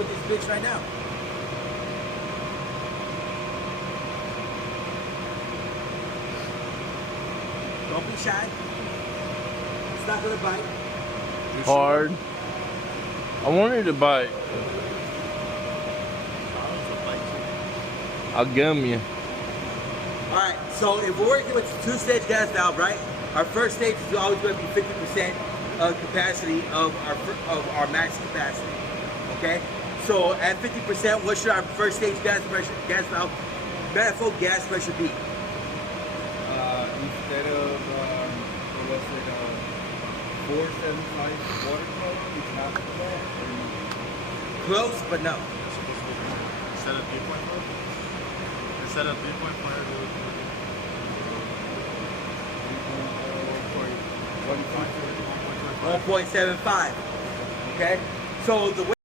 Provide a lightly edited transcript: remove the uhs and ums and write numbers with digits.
with this bitch right now. Don't be shy. It's not gonna bite. Hard. I wanted to bite. I'll gum you. Alright, so if we're working with a two-stage gas valve, right? Our first stage is always going to be 50% of capacity of our max capacity. Okay? So at 50%, what should our first stage gas valve manifold gas pressure be? Instead of, what's it, 475 water color, it's half of that. Close, but no. Instead of 3.4? Instead of 3.5, 1.75. Okay? So the way